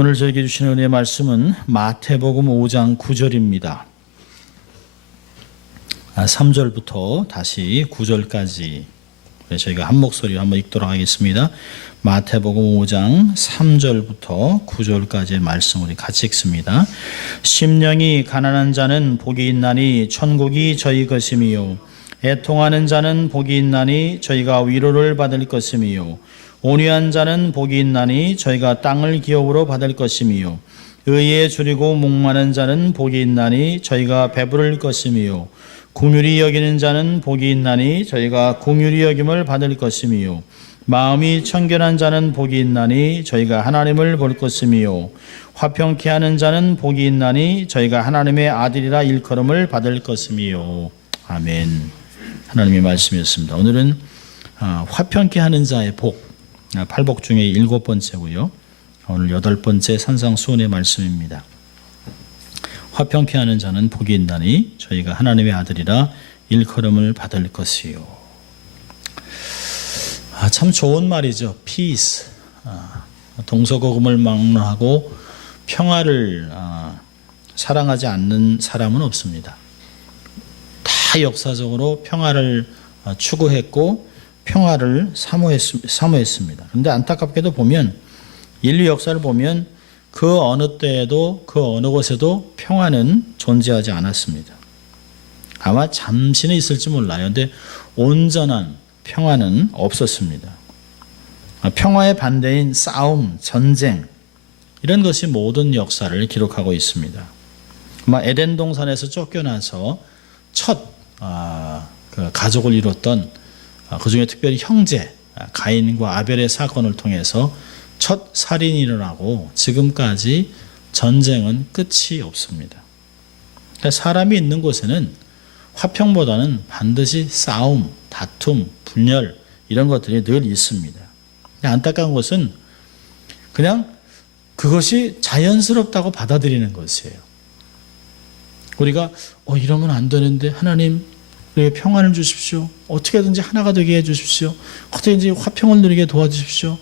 오늘 저에게 주시는 은혜의 말씀은 마태복음 5장 9절입니다. 3절부터 다시 9절까지 저희가 한 목소리로 한번 읽도록 하겠습니다. 마태복음 5장 3절부터 9절까지의 말씀 우리 같이 읽습니다. 심령이 가난한 자는 복이 있나니 천국이 저희 것임이요 애통하는 자는 복이 있나니 저희가 위로를 받을 것임이요 온유한 자는 복이 있나니 저희가 땅을 기업으로 받을 것임이요 의에 줄이고 목마른 자는 복이 있나니 저희가 배부를 것임이요 긍휼히 여기는 자는 복이 있나니 저희가 긍휼히 여김을 받을 것임이요 마음이 청결한 자는 복이 있나니 저희가 하나님을 볼 것임이요 화평케 하는 자는 복이 있나니 저희가 하나님의 아들이라 일컬음을 받을 것임이요. 아멘. 하나님의 말씀이었습니다. 오늘은 화평케 하는 자의 복, 팔복 중에 7번째고요. 오늘 8번째 산상수훈의 말씀입니다. 화평케 하는 자는 복이 있나니 저희가 하나님의 아들이라 일컬음을 받을 것이요. 참 좋은 말이죠. peace. 동서고금을 막론하고 평화를 사랑하지 않는 사람은 없습니다. 다 역사적으로 평화를 추구했고 평화를 사모했습니다. 그런데 안타깝게도 보면 인류 역사를 보면 그 어느 때에도 그 어느 곳에도 평화는 존재하지 않았습니다. 아마 잠시는 있을지 몰라요. 그런데 온전한 평화는 없었습니다. 평화의 반대인 싸움, 전쟁 이런 것이 모든 역사를 기록하고 있습니다. 아마 에덴 동산에서 쫓겨나서 첫 그 가족을 이뤘던 그 중에 특별히 형제 가인과 아벨의 사건을 통해서 첫 살인이 일어나고 지금까지 전쟁은 끝이 없습니다. 그러니까 사람이 있는 곳에는 화평보다는 반드시 싸움, 다툼, 분열 이런 것들이 늘 있습니다. 안타까운 것은 그냥 그것이 자연스럽다고 받아들이는 것이에요. 우리가 이러면 안 되는데 하나님 우리에게 평안을 주십시오. 어떻게든지 하나가 되게 해주십시오. 어떻게든지 화평을 누리게 도와주십시오.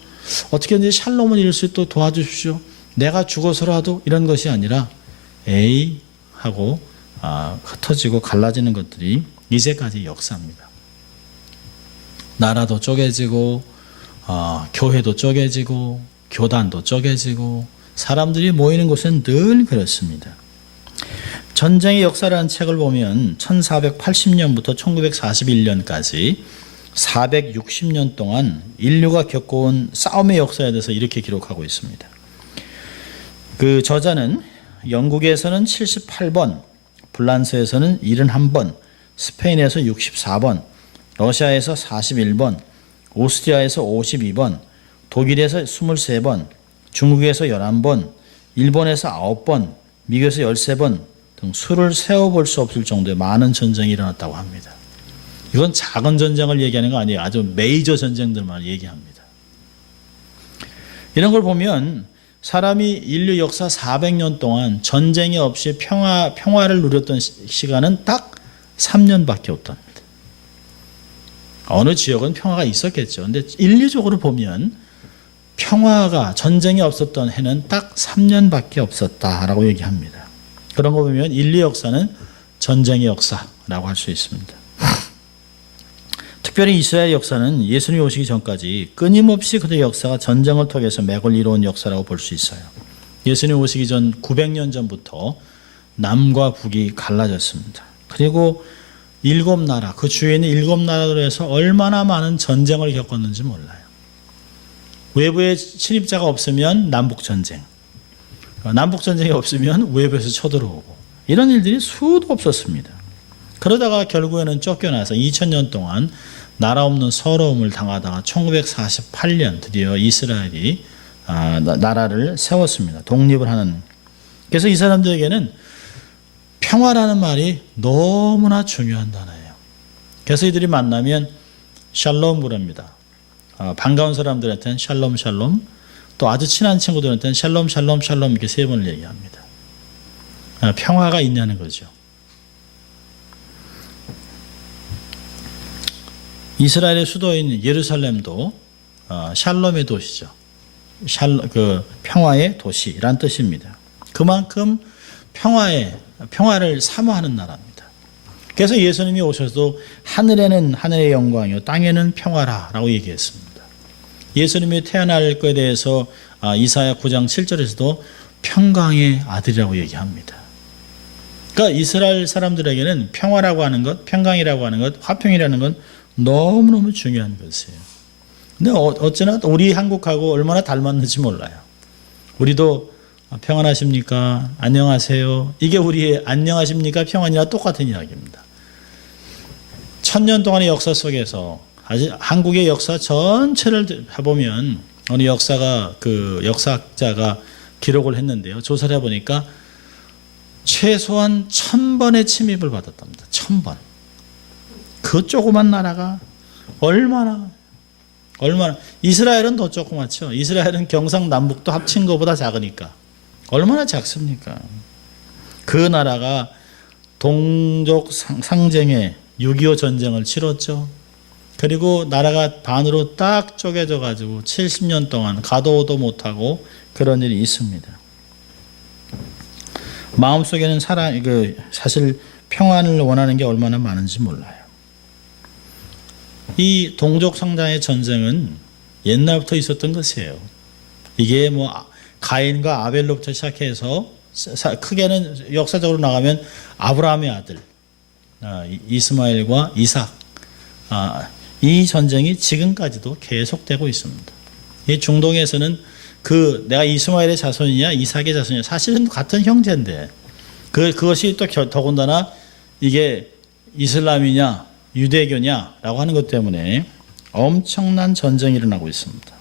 어떻게든지 샬롬을 이룰 수 있도록 도와주십시오. 내가 죽어서라도 이런 것이 아니라 에이 하고 흩어지고 갈라지는 것들이 이제까지 역사입니다. 나라도 쪼개지고 교회도 쪼개지고 교단도 쪼개지고 사람들이 모이는 곳은 늘 그렇습니다. 전쟁의 역사라는 책을 보면 1480년부터 1941년까지 460년 동안 인류가 겪어온 싸움의 역사에 대해서 이렇게 기록하고 있습니다. 그 저자는 영국에서는 78번, 프랑스에서는 71번, 스페인에서 64번, 러시아에서 41번, 오스트리아에서 52번, 독일에서 23번, 중국에서 11번, 일본에서 9번, 미국에서 13번 등 수를 세어볼 수 없을 정도의 많은 전쟁이 일어났다고 합니다. 이건 작은 전쟁을 얘기하는 거 아니에요. 아주 메이저 전쟁들만 얘기합니다. 이런 걸 보면 사람이 인류 역사 400년 동안 전쟁이 없이 평화를 누렸던 시간은 딱 3년밖에 없답니다. 어느 지역은 평화가 있었겠죠. 그런데 인류적으로 보면 평화가 전쟁이 없었던 해는 딱 3년밖에 없었다라고 얘기합니다. 그런 거 보면 인류 역사는 전쟁의 역사라고 할 수 있습니다. 특별히 이스라엘 역사는 예수님이 오시기 전까지 끊임없이 그들의 역사가 전쟁을 통해서 맥을 이루어온 역사라고 볼 수 있어요. 예수님 오시기 전 900년 전부터 남과 북이 갈라졌습니다. 그리고 7나라, 그 주위에 있는 7나라로 해서 얼마나 많은 전쟁을 겪었는지 몰라요. 외부의 침입자가 없으면 남북전쟁, 남북전쟁이 없으면 외부에서 쳐들어오고 이런 일들이 수도 없었습니다. 그러다가 결국에는 쫓겨나서 2000년 동안 나라 없는 서러움을 당하다가 1948년 드디어 이스라엘이 나라를 세웠습니다. 독립을 하는. 그래서 이 사람들에게는 평화라는 말이 너무나 중요한 단어예요. 그래서 이들이 만나면 샬롬 부릅니다. 반가운 사람들한테는 샬롬 샬롬, 또 아주 친한 친구들한테는 샬롬 샬롬 샬롬 이렇게 3번을 얘기합니다. 평화가 있냐는 거죠. 이스라엘의 수도인 예루살렘도 샬롬의 도시죠. 평화의 도시란 뜻입니다. 그만큼 평화를 사모하는 나라입니다. 그래서 예수님이 오셔서 하늘에는 하늘의 영광이요 땅에는 평화라라고 얘기했습니다. 예수님이 태어날 것에 대해서 이사야 9장 7절에서도 평강의 아들이라고 얘기합니다. 그러니까 이스라엘 사람들에게는 평화라고 하는 것, 평강이라고 하는 것, 화평이라는 건 너무너무 중요한 것이에요. 근데 어쩌나 우리 한국하고 얼마나 닮았는지 몰라요. 우리도 평안하십니까? 안녕하세요. 이게 우리의 안녕하십니까? 평안이랑 똑같은 이야기입니다. 1000년 동안의 역사 속에서 한국의 역사 전체를 해보면 어느 역사학자가 기록을 했는데요. 조사를 해보니까 최소한 1000번의 침입을 받았답니다. 1000번. 그 조그만 나라가 얼마나 이스라엘은 더 조그맣죠. 이스라엘은 경상남북도 합친 것보다 작으니까 얼마나 작습니까? 그 나라가 동족 상쟁의 6.25 전쟁을 치렀죠. 그리고 나라가 반으로 딱 쪼개져 가지고 70년 동안 가도 오도 못하고 그런 일이 있습니다. 마음속에는 사실 평안을 원하는 게 얼마나 많은지 몰라요. 이 동족 상장의 전쟁은 옛날부터 있었던 것이에요. 이게 가인과 아벨로부터 시작해서 크게는 역사적으로 나가면 아브라함의 아들 이스마엘과 이삭, 이 전쟁이 지금까지도 계속되고 있습니다. 이 중동에서는 내가 이스마엘의 자손이냐 이삭의 자손이냐 사실은 같은 형제인데 그것이 또 더군다나 이게 이슬람이냐 유대교냐라고 하는 것 때문에 엄청난 전쟁이 일어나고 있습니다.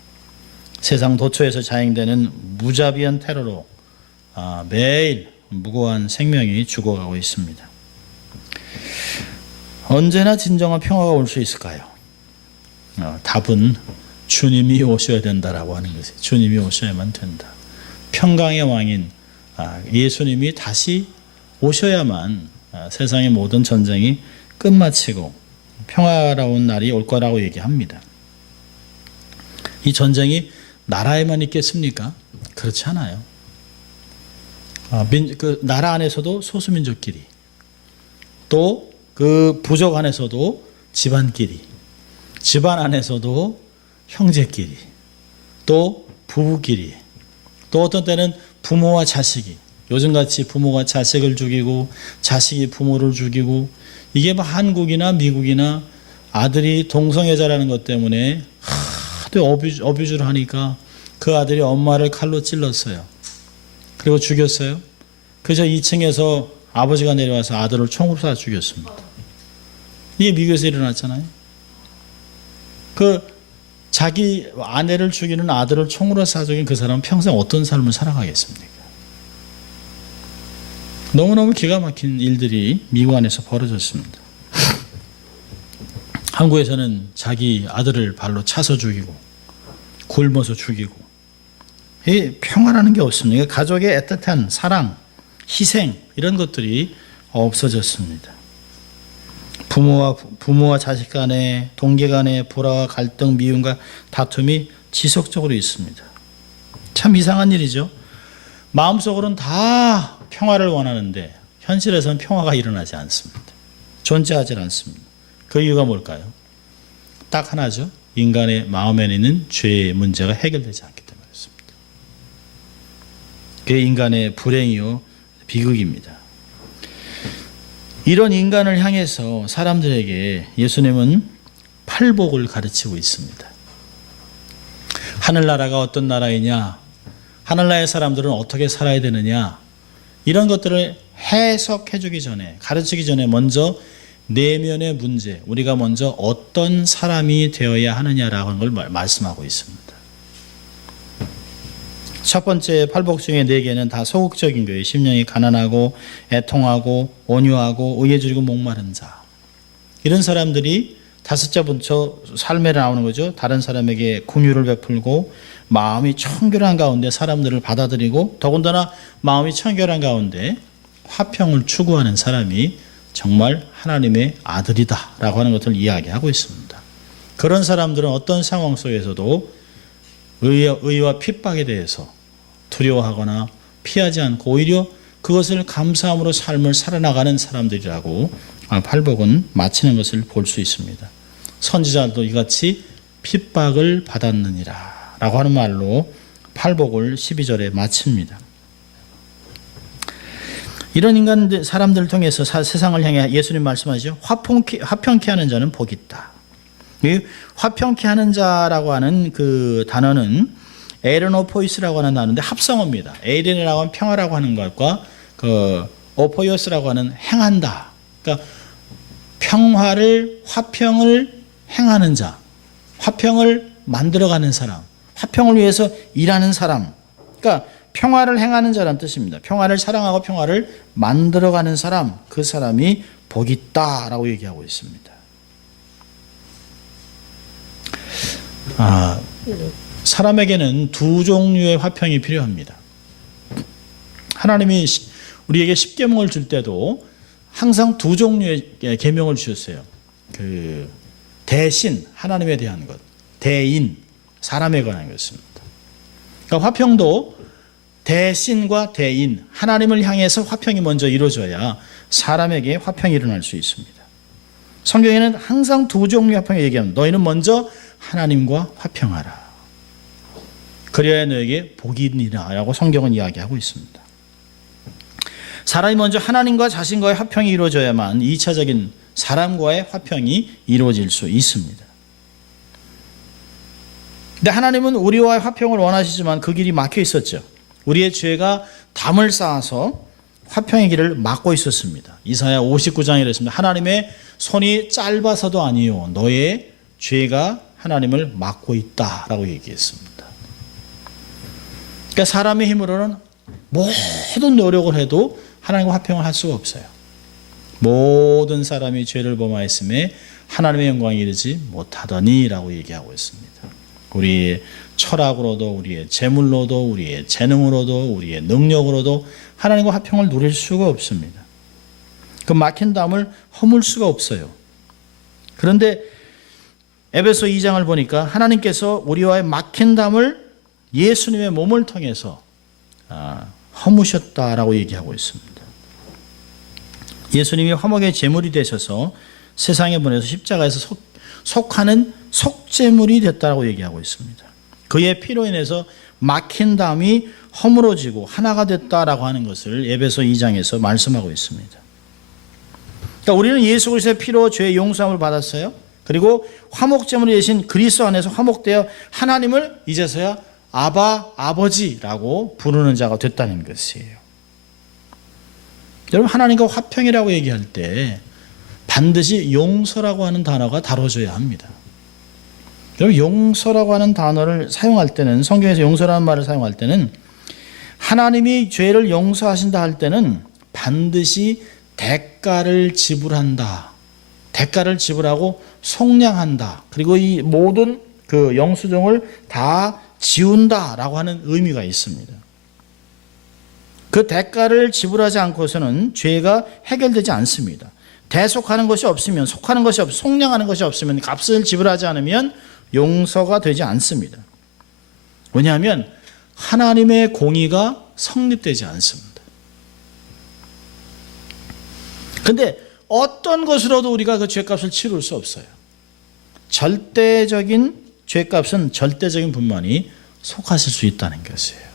세상 도처에서 자행되는 무자비한 테러로 매일 무고한 생명이 죽어가고 있습니다. 언제나 진정한 평화가 올 수 있을까요? 답은 주님이 오셔야 된다라고 하는 것이에요. 주님이 오셔야만 된다. 평강의 왕인 예수님이 다시 오셔야만 세상의 모든 전쟁이 끝마치고 평화로운 날이 올 거라고 얘기합니다. 이 전쟁이 나라에만 있겠습니까? 그렇지 않아요. 나라 안에서도 소수민족끼리, 또 그 부족 안에서도 집안끼리, 집안 안에서도 형제끼리, 또 부부끼리, 또 어떤 때는 부모와 자식이, 요즘같이 부모가 자식을 죽이고 자식이 부모를 죽이고, 이게 한국이나 미국이나 아들이 동성애자라는 것 때문에 하도 어뷰즈를 하니까 그 아들이 엄마를 칼로 찔렀어요. 그리고 죽였어요. 그래서 2층에서 아버지가 내려와서 아들을 총으로 쏴 죽였습니다. 이게 미국에서 일어났잖아요. 자기 아내를 죽이는 아들을 총으로 쏴 죽인 그 사람은 평생 어떤 삶을 살아가겠습니까? 너무너무 기가 막힌 일들이 미국 안에서 벌어졌습니다. 한국에서는 자기 아들을 발로 차서 죽이고 굶어서 죽이고, 이 평화라는 게 없습니다. 가족의 애틋한 사랑, 희생 이런 것들이 없어졌습니다. 부모와 자식 간에, 동기 간에 불화와 갈등, 미움과 다툼이 지속적으로 있습니다. 참 이상한 일이죠. 마음속으로는 다 평화를 원하는데 현실에서는 평화가 일어나지 않습니다. 존재하지 않습니다. 그 이유가 뭘까요? 딱 하나죠. 인간의 마음에 있는 죄의 문제가 해결되지 않기 때문이었습니다. 그게 인간의 불행이요 비극입니다. 이런 인간을 향해서 사람들에게 예수님은 팔복을 가르치고 있습니다. 하늘나라가 어떤 나라이냐, 하늘나라의 사람들은 어떻게 살아야 되느냐, 이런 것들을 해석해 주기 전에, 가르치기 전에 먼저 내면의 문제, 우리가 먼저 어떤 사람이 되어야 하느냐라고 하는 걸 말씀하고 있습니다. 첫 번째 팔복 중에 4개는 다 소극적인 거예요. 심령이 가난하고 애통하고 온유하고 의에 줄이고 목마른 자. 이런 사람들이 다섯째 부터 삶에 나오는 거죠. 다른 사람에게 긍휼을 베풀고 마음이 청결한 가운데 사람들을 받아들이고, 더군다나 마음이 청결한 가운데 화평을 추구하는 사람이 정말 하나님의 아들이다라고 하는 것을 이야기하고 있습니다. 그런 사람들은 어떤 상황 속에서도 의와 핍박에 대해서 두려워하거나 피하지 않고 오히려 그것을 감사함으로 삶을 살아나가는 사람들이라고 팔복은 마치는 것을 볼 수 있습니다. 선지자도 이같이 핍박을 받았느니라 라고 하는 말로 팔복을 12절에 마칩니다. 이런 인간 사람들을 통해서 세상을 향해 예수님 말씀하시죠. 화평케 하는 자는 복이 있다. 화평케 하는 자라고 하는 그 단어는 에르노포이스라고 하는 단어인데 합성어입니다. 에이렌이라고 하는 평화라고 하는 것과 그 오포이오스라고 하는 행한다. 그러니까 화평을 행하는 자, 화평을 만들어가는 사람, 화평을 위해서 일하는 사람. 그러니까 평화를 행하는 자라는 뜻입니다. 평화를 사랑하고 평화를 만들어가는 사람, 그 사람이 복이 있다라고 얘기하고 있습니다. 사람에게는 두 종류의 화평이 필요합니다. 하나님이 우리에게 십계명을 줄 때도 항상 두 종류의 계명을 주셨어요. 그 대신 하나님에 대한 것, 대인 사람에 관한 것입니다. 그러니까 화평도 대신과 대인 하나님을 향해서 화평이 먼저 이루어져야 사람에게 화평이 일어날 수 있습니다. 성경에는 항상 두 종류의 화평을 얘기합니다. 너희는 먼저 하나님과 화평하라. 그래야 너에게 복이 있느니라 라고 성경은 이야기하고 있습니다. 사람이 먼저 하나님과 자신과의 화평이 이루어져야만 2차적인 사람과의 화평이 이루어질 수 있습니다. 근데 하나님은 우리와의 화평을 원하시지만 그 길이 막혀 있었죠. 우리의 죄가 담을 쌓아서 화평의 길을 막고 있었습니다. 이사야 59장에 이랬습니다. 하나님의 손이 짧아서도 아니요 너의 죄가 하나님을 막고 있다라고 얘기했습니다. 그러니까 사람의 힘으로는 모든 노력을 해도 하나님과 화평을 할 수가 없어요. 모든 사람이 죄를 범하였음에 하나님의 영광에 이르지 못하더니라고 얘기하고 있습니다. 우리의 철학으로도 우리의 재물로도 우리의 재능으로도 우리의 능력으로도 하나님과 화평을 누릴 수가 없습니다. 그 막힌 담을 허물 수가 없어요. 그런데 에베소 2장을 보니까 하나님께서 우리와의 막힌 담을 예수님의 몸을 통해서 허무셨다라고 얘기하고 있습니다. 예수님이 화목의 제물이 되셔서 세상에 보내서 십자가에서 속하는 속제물이 됐다라고 얘기하고 있습니다. 그의 피로 인해서 막힌 담이 허물어지고 하나가 됐다라고 하는 것을 에베소 2장에서 말씀하고 있습니다. 그러니까 우리는 예수 그리스도의 피로 죄의 용서함을 받았어요. 그리고 화목제물이 되신 그리스도 안에서 화목되어 하나님을 이제서야 아바 아버지라고 부르는 자가 됐다는 것이에요. 여러분 하나님과 화평이라고 얘기할 때 반드시 용서라고 하는 단어가 다뤄져야 합니다. 여러분 용서라고 하는 단어를 사용할 때는 성경에서 용서라는 말을 사용할 때는 하나님이 죄를 용서하신다 할 때는 반드시 대가를 지불한다. 대가를 지불하고 속량한다. 그리고 이 모든 그 영수증을 다 지운다라고 하는 의미가 있습니다. 그 대가를 지불하지 않고서는 죄가 해결되지 않습니다. 대속하는 것이 없으면 속하는 것이 속량하는 것이 없으면 값을 지불하지 않으면 용서가 되지 않습니다. 왜냐하면 하나님의 공의가 성립되지 않습니다. 그런데 어떤 것으로도 우리가 그 죄값을 치룰 수 없어요. 절대적인 죄값은 절대적인 분만이 속하실 수 있다는 것이에요.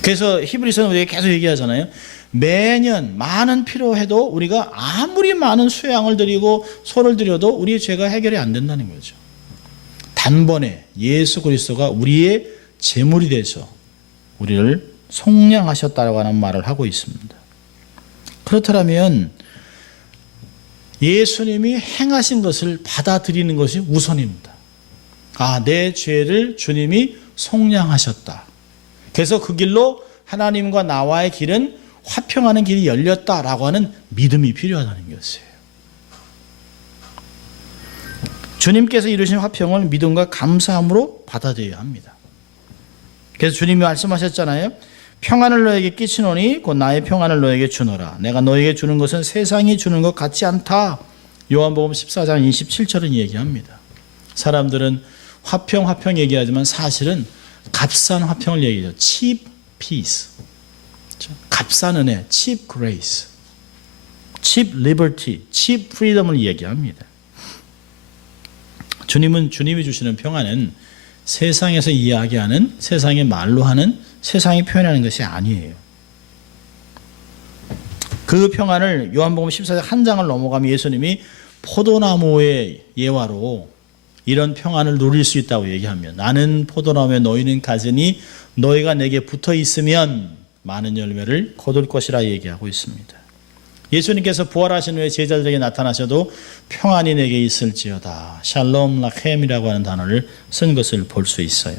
그래서 히브리서는 우리가 계속 얘기하잖아요. 매년 많은 필요해도 우리가 아무리 많은 수양을 드리고 소를 드려도 우리의 죄가 해결이 안 된다는 거죠. 단번에 예수 그리스도가 우리의 제물이 되셔 우리를 속량하셨다라고 하는 말을 하고 있습니다. 그렇다면 예수님이 행하신 것을 받아들이는 것이 우선입니다. 내 죄를 주님이 속량하셨다. 그래서 그 길로 하나님과 나와의 길은 화평하는 길이 열렸다라고 하는 믿음이 필요하다는 것이에요. 주님께서 이루신 화평을 믿음과 감사함으로 받아들여야 합니다. 그래서 주님이 말씀하셨잖아요. 평안을 너에게 끼치노니 곧 나의 평안을 너에게 주노라. 내가 너에게 주는 것은 세상이 주는 것 같지 않다. 요한복음 14장 27절은 얘기합니다. 사람들은 화평 얘기하지만 사실은 값싼 화평을 얘기해요. cheap peace. 값싼 은혜, cheap grace, cheap liberty, cheap freedom을 얘기합니다. 주님이 주시는 평안은 세상에서 이야기하는, 세상의 말로 하는, 세상이 표현하는 것이 아니에요. 그 평안을 요한복음 14장 한 장을 넘어가면 예수님이 포도나무의 예화로 이런 평안을 누릴 수 있다고 얘기하면, 나는 포도나무에 너희는 가지니 너희가 내게 붙어 있으면 많은 열매를 거둘 것이라 얘기하고 있습니다. 예수님께서 부활하신 후에 제자들에게 나타나셔도 평안이 내게 있을지어다, 샬롬 라켐이라고 하는 단어를 쓴 것을 볼 수 있어요.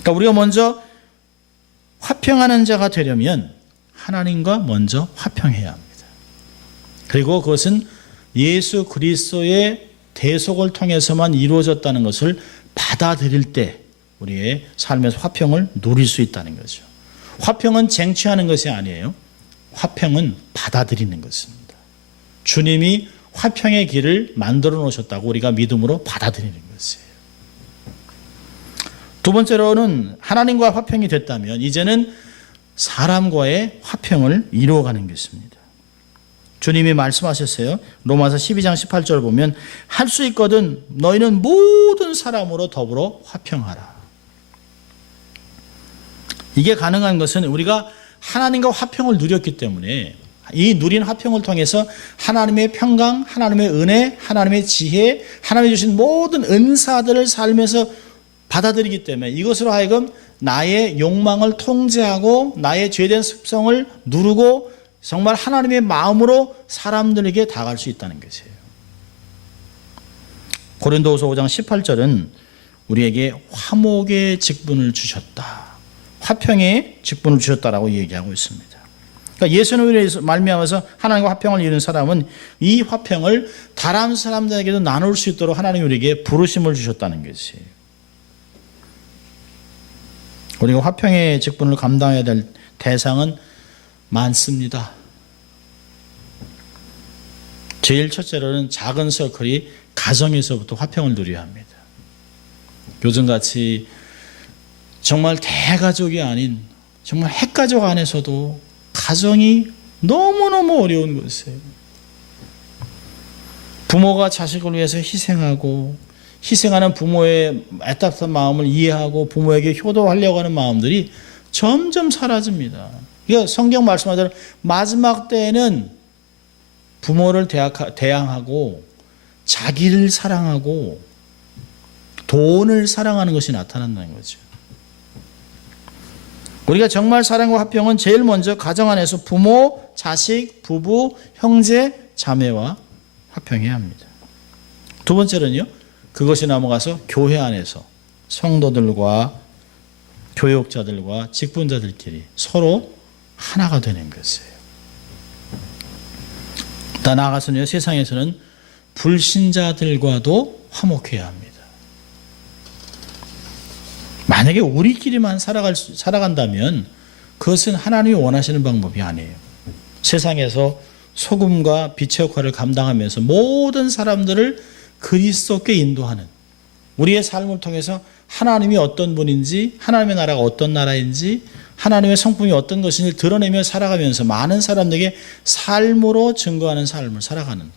그러니까 우리가 먼저 화평하는 자가 되려면 하나님과 먼저 화평해야 합니다. 그리고 그것은 예수 그리스도의 대속을 통해서만 이루어졌다는 것을 받아들일 때 우리의 삶에서 화평을 누릴 수 있다는 거죠. 화평은 쟁취하는 것이 아니에요. 화평은 받아들이는 것입니다. 주님이 화평의 길을 만들어 놓으셨다고 우리가 믿음으로 받아들이는 것이에요. 두 번째로는 하나님과 화평이 됐다면 이제는 사람과의 화평을 이루어가는 것입니다. 주님이 말씀하셨어요. 로마서 12장 18절 보면 할 수 있거든 너희는 모든 사람으로 더불어 화평하라. 이게 가능한 것은 우리가 하나님과 화평을 누렸기 때문에, 이 누린 화평을 통해서 하나님의 평강, 하나님의 은혜, 하나님의 지혜, 하나님이 주신 모든 은사들을 삶에서 받아들이기 때문에 이것으로 하여금 나의 욕망을 통제하고 나의 죄된 습성을 누르고 정말 하나님의 마음으로 사람들에게 다가갈 수 있다는 것이에요. 고린도후서 5장 18절은 우리에게 화목의 직분을 주셨다, 화평의 직분을 주셨다라고 얘기하고 있습니다. 그러니까 예수님으로 말미암아서 하나님과 화평을 이루는 사람은 이 화평을 다른 사람들에게도 나눌 수 있도록 하나님이 우리에게 부르심을 주셨다는 것이에요. 우리가 화평의 직분을 감당해야 될 대상은 많습니다. 제일 첫째로는 작은 서클이 가정에서부터 화평을 누려야 합니다. 요즘같이 정말 대가족이 아닌 정말 핵가족 안에서도 가정이 너무너무 어려운 것이에요. 부모가 자식을 위해서 희생하고 희생하는 부모의 애틋한 마음을 이해하고 부모에게 효도하려고 하는 마음들이 점점 사라집니다. 그러니까 성경 말씀하대로 마지막 때에는 부모를 대항하고 자기를 사랑하고 돈을 사랑하는 것이 나타난다는 거죠. 우리가 정말 사랑과 화평은 제일 먼저 가정 안에서 부모, 자식, 부부, 형제, 자매와 화평해야 합니다. 두 번째는요, 그것이 넘어가서 교회 안에서 성도들과 교육자들과 직분자들끼리 서로 하나가 되는 것이에요. 더 나아가서는 세상에서는 불신자들과도 화목해야 합니다. 만약에 우리끼리만 살아간다면 그것은 하나님이 원하시는 방법이 아니에요. 세상에서 소금과 빛의 역할을 감당하면서 모든 사람들을 그리스도께 인도하는, 우리의 삶을 통해서 하나님이 어떤 분인지, 하나님의 나라가 어떤 나라인지, 하나님의 성품이 어떤 것인지 드러내며 살아가면서 많은 사람들에게 삶으로 증거하는 삶을 살아가는,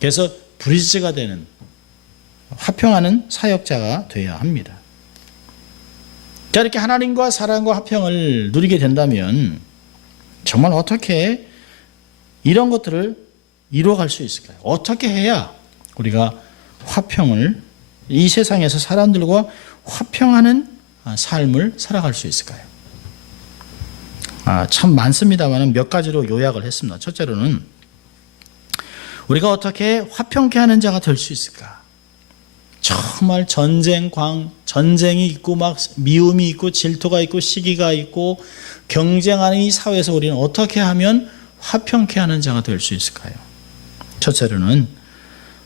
그래서 브리지가 되는 화평하는 사역자가 되어야 합니다. 자, 이렇게 하나님과 사랑과 화평을 누리게 된다면 정말 어떻게 이런 것들을 이루어갈 수 있을까요? 어떻게 해야 우리가 화평을, 이 세상에서 사람들과 화평하는 삶을 살아갈 수 있을까요? 참 많습니다만 몇 가지로 요약을 했습니다. 첫째로는 우리가 어떻게 화평케 하는 자가 될 수 있을까? 정말 전쟁이 있고 막 미움이 있고 질투가 있고 시기가 있고 경쟁하는 이 사회에서 우리는 어떻게 하면 화평케 하는 자가 될 수 있을까요? 첫째로는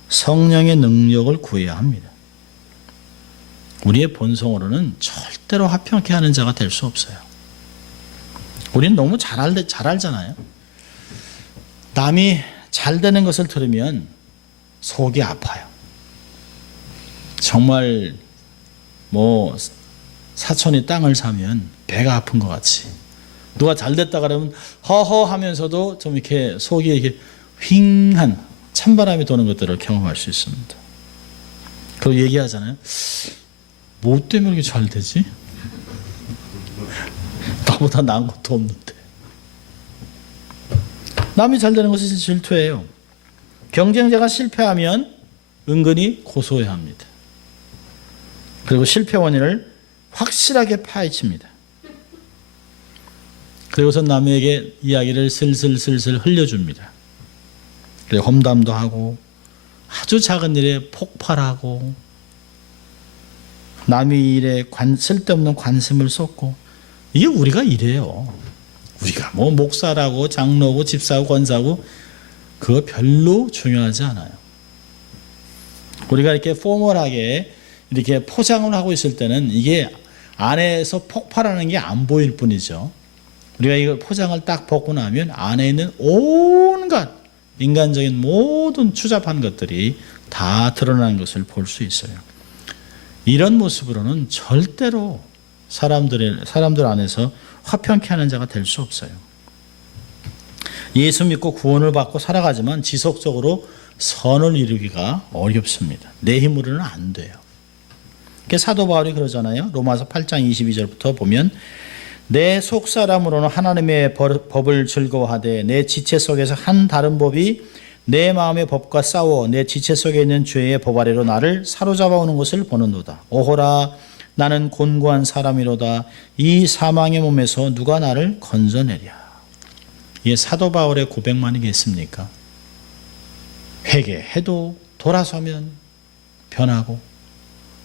성령의 능력을 구해야 합니다. 우리의 본성으로는 절대로 화평케 하는 자가 될 수 없어요. 우리는 너무 잘 알잖아요. 남이 잘 되는 것을 들으면 속이 아파요. 정말 뭐 사촌이 땅을 사면 배가 아픈 것 같이 누가 잘 됐다 그러면 허허 하면서도 좀 이렇게 속이 이렇게 휑한 찬바람이 도는 것들을 경험할 수 있습니다. 그리고 얘기하잖아요. 뭐 때문에 이렇게 잘 되지? 나보다 나은 것도 없는데. 남이 잘 되는 것이 질투예요. 경쟁자가 실패하면 은근히 고소해야 합니다. 그리고 실패 원인을 확실하게 파헤칩니다. 그리고서 남에게 이야기를 슬슬 흘려줍니다. 그리고 험담도 하고 아주 작은 일에 폭발하고 남의 일에 쓸데없는 관심을 쏟고 이게 우리가 이래요. 우리가 뭐 목사라고 장로고 집사고 권사고 그거 별로 중요하지 않아요. 우리가 이렇게 포멀하게 이렇게 포장을 하고 있을 때는 이게 안에서 폭발하는 게 안 보일 뿐이죠. 우리가 이걸 포장을 딱 벗고 나면 안에 있는 온갖 인간적인 모든 추잡한 것들이 다 드러나는 것을 볼 수 있어요. 이런 모습으로는 절대로 사람들 안에서 화평케 하는 자가 될 수 없어요. 예수 믿고 구원을 받고 살아가지만 지속적으로 선을 이루기가 어렵습니다. 내 힘으로는 안 돼요. 사도 바울이 그러잖아요. 로마서 8장 22절부터 보면 내 속사람으로는 하나님의 법을 즐거워하되 내 지체 속에서 한 다른 법이 내 마음의 법과 싸워 내 지체 속에 있는 죄의 법 아래로 나를 사로잡아오는 것을 보는도다. 오호라 나는 곤고한 사람이로다. 이 사망의 몸에서 누가 나를 건져내랴. 이게 사도 바울의 고백만이겠습니까? 회개해도 돌아서면 변하고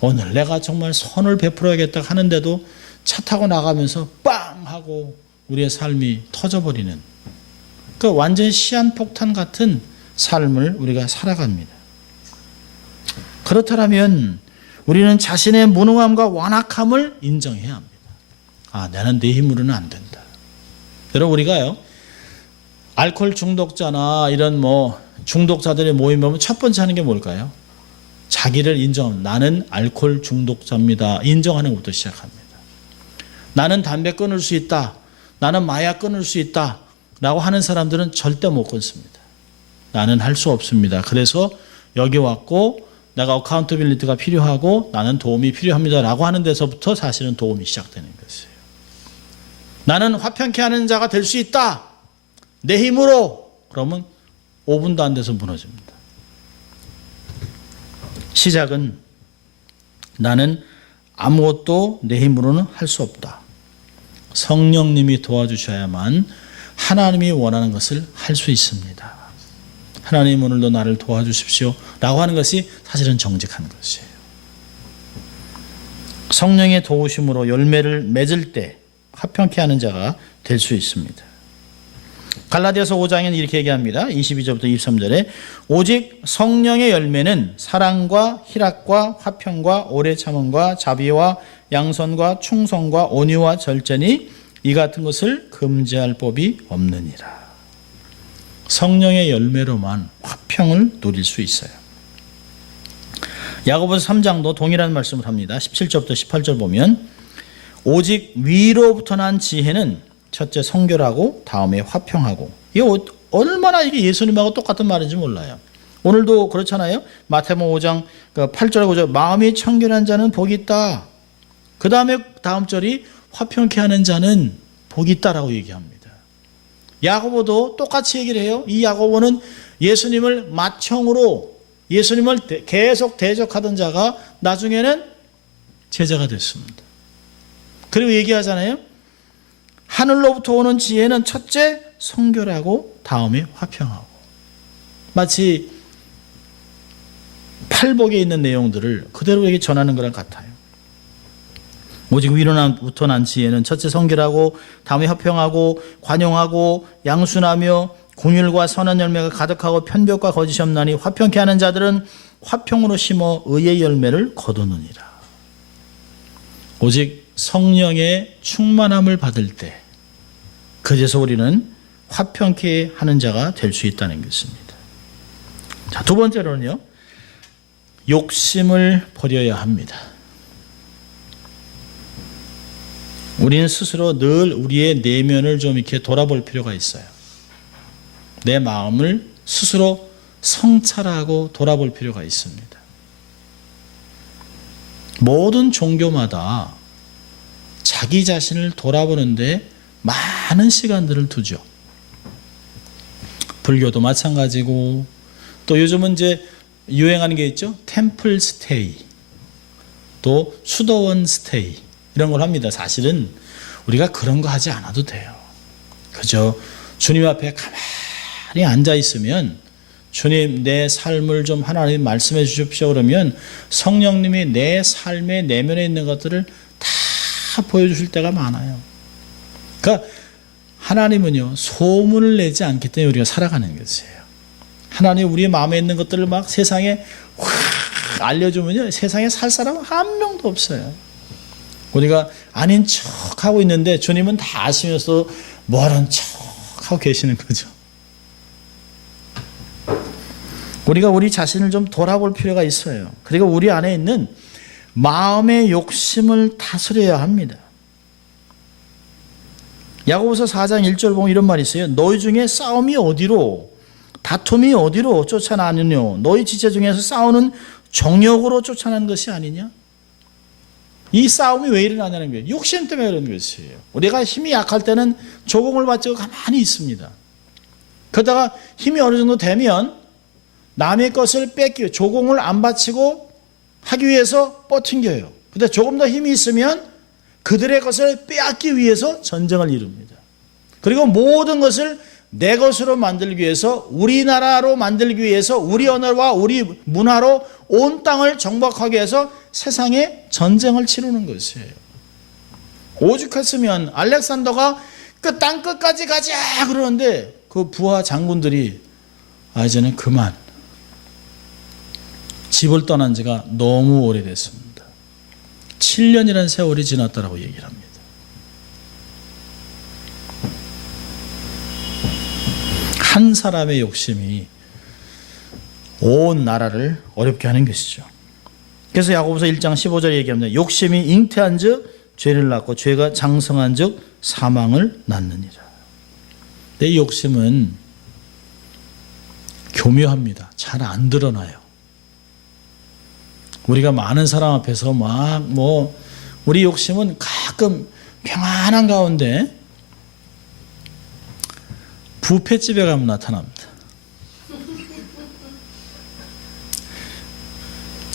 오늘 내가 정말 선을 베풀어야겠다 하는데도 차 타고 나가면서 빵 하고 우리의 삶이 터져버리는 그 완전 시한폭탄 같은 삶을 우리가 살아갑니다. 그렇다면 우리는 자신의 무능함과 완악함을 인정해야 합니다. 나는 내 힘으로는 안 된다. 여러분 우리가요 알코올 중독자나 이런 중독자들의 모임 보면 첫 번째 하는 게 뭘까요? 자기를 나는 알코올 중독자입니다. 인정하는 것부터 시작합니다. 나는 담배 끊을 수 있다. 나는 마약 끊을 수 있다. 라고 하는 사람들은 절대 못 끊습니다. 나는 할 수 없습니다. 그래서 여기 왔고 내가 어카운터빌리티가 필요하고 나는 도움이 필요합니다. 라고 하는 데서부터 사실은 도움이 시작되는 것이에요. 나는 화평케 하는 자가 될 수 있다. 내 힘으로. 그러면 5분도 안 돼서 무너집니다. 시작은 나는 아무것도 내 힘으로는 할 수 없다. 성령님이 도와주셔야만 하나님이 원하는 것을 할 수 있습니다. 하나님 오늘도 나를 도와주십시오 라고 하는 것이 사실은 정직한 것이에요. 성령의 도우심으로 열매를 맺을 때 화평케 하는 자가 될 수 있습니다. 갈라디아서 5장에는 이렇게 얘기합니다. 22절부터 23절에 오직 성령의 열매는 사랑과 희락과 화평과 오래 참음과 자비와 양선과 충성과 온유와 절제니 이 같은 것을 금지할 법이 없느니라. 성령의 열매로만 화평을 누릴 수 있어요. 야고보서 3장도 동일한 말씀을 합니다. 17절부터 18절 보면 오직 위로부터 난 지혜는 첫째 성결하고 다음에 화평하고. 이게 얼마나 이게 예수님하고 똑같은 말인지 몰라요. 오늘도 그렇잖아요. 마태복음 5장 8절 9절 마음이 청결한 자는 복이 있다. 그 다음에 다음 절이 화평케 하는 자는 복이 있다라고 얘기합니다. 야고보도 똑같이 얘기를 해요. 이 야고보는 예수님을 맏형으로 예수님을 계속 대적하던 자가 나중에는 제자가 됐습니다. 그리고 얘기하잖아요. 하늘로부터 오는 지혜는 첫째 성결하고 다음에 화평하고. 마치 팔복에 있는 내용들을 그대로 이렇게 전하는 거랑 같아요. 오직 위로부터 난 지혜는 첫째 성결하고 다음에 화평하고 관용하고 양순하며 긍휼과 선한 열매가 가득하고 편벽과 거짓이 없나니 화평케 하는 자들은 화평으로 심어 의의 열매를 거두느니라. 오직 성령의 충만함을 받을 때 그제서 우리는 화평케 하는 자가 될 수 있다는 것입니다. 자, 두 번째로는요. 욕심을 버려야 합니다. 우리는 스스로 늘 우리의 내면을 좀 이렇게 돌아볼 필요가 있어요. 내 마음을 스스로 성찰하고 돌아볼 필요가 있습니다. 모든 종교마다 자기 자신을 돌아보는데 많은 시간들을 두죠. 불교도 마찬가지고, 또 요즘은 이제 유행하는 게 있죠. 템플 스테이, 또 수도원 스테이, 이런 걸 합니다. 사실은 우리가 그런 거 하지 않아도 돼요. 그저 주님 앞에 가만히 앉아 있으면, 주님 내 삶을 좀 하나님 말씀해 주십시오 그러면 성령님이 내 삶의 내면에 있는 것들을 다 보여주실 때가 많아요. 그러니까 하나님은요, 소문을 내지 않기 때문에 우리가 살아가는 것이에요. 하나님 우리의 마음에 있는 것들을 막 세상에 확 알려주면요, 세상에 살 사람은 한 명도 없어요. 우리가 아닌 척하고 있는데 주님은 다 아시면서 모른 척하고 계시는 거죠. 우리가 우리 자신을 좀 돌아볼 필요가 있어요. 그리고 우리 안에 있는 마음의 욕심을 다스려야 합니다. 야고보서 4장 1절 보면 이런 말이 있어요. 너희 중에 싸움이 어디로, 다툼이 어디로 쫓아나느뇨? 너희 지체 중에서 싸우는 정욕으로 쫓아나는 것이 아니냐? 이 싸움이 왜 일어나냐는 거예요. 욕심 때문에 그런 것이에요. 우리가 힘이 약할 때는 조공을 받지 가만히 있습니다. 그러다가 힘이 어느 정도 되면 남의 것을 뺏기고 조공을 안 바치고 하기 위해서 뻗튕겨요. 근데 조금 더 힘이 있으면 그들의 것을 빼앗기 위해서 전쟁을 이룹니다. 그리고 모든 것을 내 것으로 만들기 위해서, 우리나라로 만들기 위해서, 우리 언어와 우리 문화로 온 땅을 정복하기 위해서 세상에 전쟁을 치르는 것이에요. 오죽했으면 알렉산더가 그 땅 끝까지 가자 그러는데 그 부하 장군들이 이제는 그만, 집을 떠난 지가 너무 오래됐습니다. 7년이라는 세월이 지났다라고 얘기를 합니다. 한 사람의 욕심이 온 나라를 어렵게 하는 것이죠. 그래서 야고보서 1장 15절에 얘기합니다. 욕심이 잉태한 즉 죄를 낳고 죄가 장성한 즉 사망을 낳느니라. 내 욕심은 교묘합니다. 잘 안 드러나요. 우리가 많은 사람 앞에서 우리 욕심은 가끔 평안한 가운데 뷔페집에 가면 나타납니다.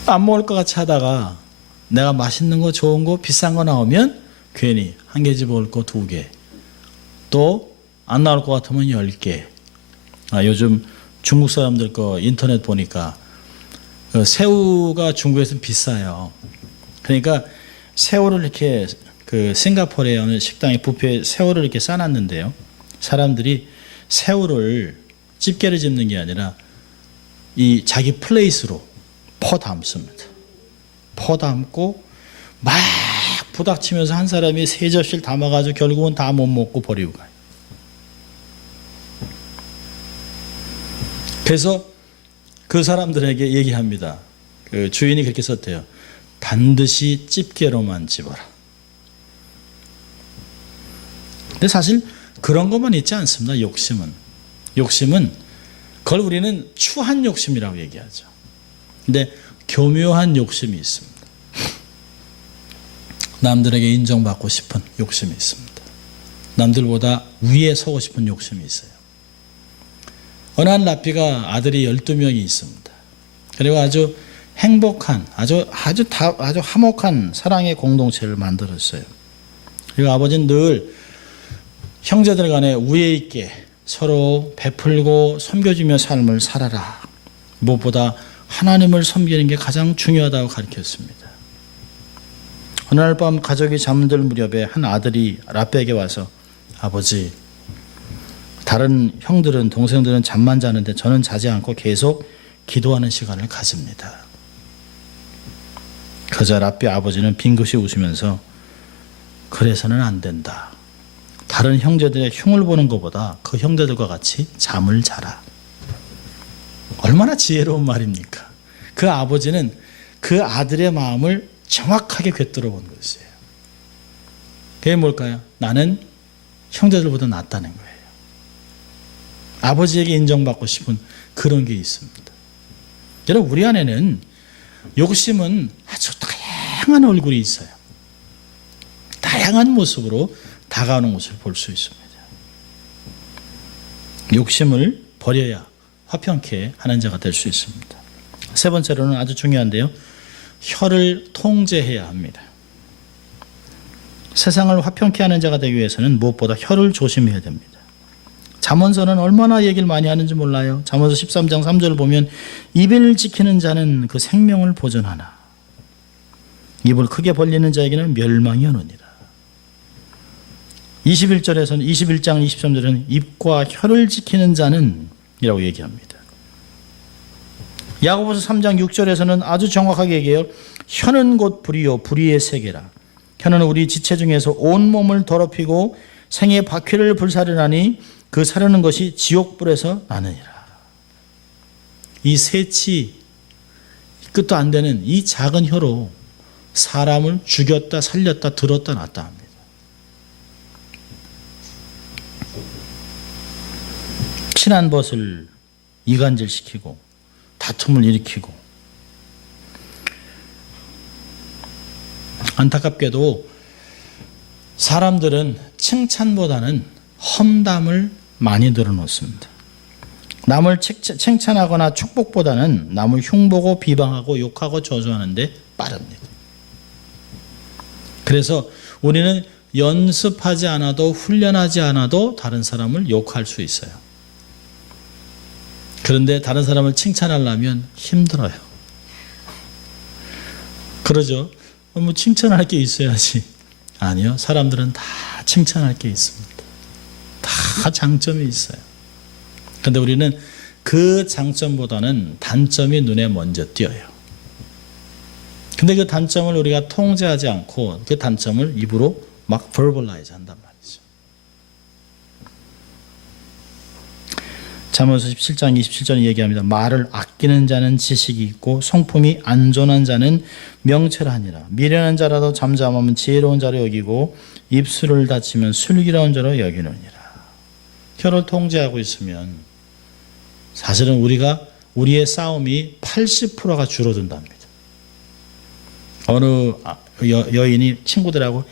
안 먹을 것 같이 하다가 내가 맛있는 거, 좋은 거, 비싼 거 나오면 괜히 한 개지 먹을 거 2개, 또 안 나올 것 같으면 10개. 요즘 중국 사람들 거 인터넷 보니까 새우가 중국에서는 비싸요. 그러니까 새우를 이렇게 싱가포르의 어느 식당에 뷔페에 새우를 이렇게 싸놨는데요. 사람들이 새우를 집게를 집는 게 아니라 이 자기 플레이스로 퍼 담습니다. 퍼 담고 막 부닥치면서 한 사람이 3접시를 담아가지고 결국은 다 못 먹고 버리고 가요. 그래서 그 사람들에게 얘기합니다. 그 주인이 그렇게 썼대요. 반드시 집게로만 집어라. 근데 사실 그런 것만 있지 않습니다. 욕심은 그걸 우리는 추한 욕심이라고 얘기하죠. 근데 교묘한 욕심이 있습니다. 남들에게 인정받고 싶은 욕심이 있습니다. 남들보다 위에 서고 싶은 욕심이 있어요. 어느 한 랍비가 아들이 12명이 있습니다. 그리고 아주 행복한, 아주 화목한 사랑의 공동체를 만들었어요. 그리고 아버지는 늘 형제들 간에 우애 있게 서로 베풀고 섬겨주며 삶을 살아라. 무엇보다 하나님을 섬기는 게 가장 중요하다고 가르쳤습니다. 어느 날 밤 가족이 잠들 무렵에 한 아들이 랍비에게 와서, 아버지, 다른 형들은, 동생들은 잠만 자는데 저는 자지 않고 계속 기도하는 시간을 가집니다. 그러자 랍비 아버지는 빙긋이 웃으면서, 그래서는 안 된다. 다른 형제들의 흉을 보는 것보다 그 형제들과 같이 잠을 자라. 얼마나 지혜로운 말입니까? 그 아버지는 그 아들의 마음을 정확하게 꿰뚫어 본 것이에요. 그게 뭘까요? 나는 형제들보다 낫다는 거예요. 아버지에게 인정받고 싶은 그런 게 있습니다. 여러분, 우리 안에는 욕심은 아주 다양한 얼굴이 있어요. 다양한 모습으로 다가오는 것을 볼 수 있습니다. 욕심을 버려야 화평케 하는 자가 될 수 있습니다. 세 번째로는 아주 중요한데요. 혀를 통제해야 합니다. 세상을 화평케 하는 자가 되기 위해서는 무엇보다 혀를 조심해야 됩니다. 잠언서는 얼마나 얘기를 많이 하는지 몰라요. 잠언서 13장 3절을 보면 입을 지키는 자는 그 생명을 보존하나 입을 크게 벌리는 자에게는 멸망이 오느니라. 21장 23절에는 입과 혀를 지키는 자는 이라고 얘기합니다. 야고보서 3장 6절에서는 아주 정확하게 얘기해요. 혀는 곧 불이요 불의의 세계라. 혀는 우리 지체 중에서 온몸을 더럽히고 생의 바퀴를 불사르나니 그 사르는 것이 지옥불에서 나느니라. 이 세치 끝도 안 되는 이 작은 혀로 사람을 죽였다 살렸다 들었다 놨다 합니다. 친한 벗을 이간질시키고 다툼을 일으키고, 안타깝게도 사람들은 칭찬보다는 험담을 많이 늘어놓습니다. 남을 칭찬하거나 축복보다는 남을 흉보고 비방하고 욕하고 저주하는 데 빠릅니다. 그래서 우리는 연습하지 않아도 훈련하지 않아도 다른 사람을 욕할 수 있어요. 그런데 다른 사람을 칭찬하려면 힘들어요. 그러죠? 뭐 칭찬할 게 있어야지. 아니요. 사람들은 다 칭찬할 게 있습니다. 다 장점이 있어요. 그런데 우리는 그 장점보다는 단점이 눈에 먼저 띄어요. 근데 그 단점을 우리가 통제하지 않고 그 단점을 입으로 막 verbalize 한단 말이죠. 잠언서 17장 27절에 얘기합니다. 말을 아끼는 자는 지식이 있고 성품이 안전한 자는 명철하니라. 미련한 자라도 잠잠하면 지혜로운 자로 여기고 입술을 닫히면 슬기로운 자로 여기느니라. 혀를 통제하고 있으면 사실은 우리의 싸움이 80%가 줄어든답니다. 어느 여인이 친구들하고 야,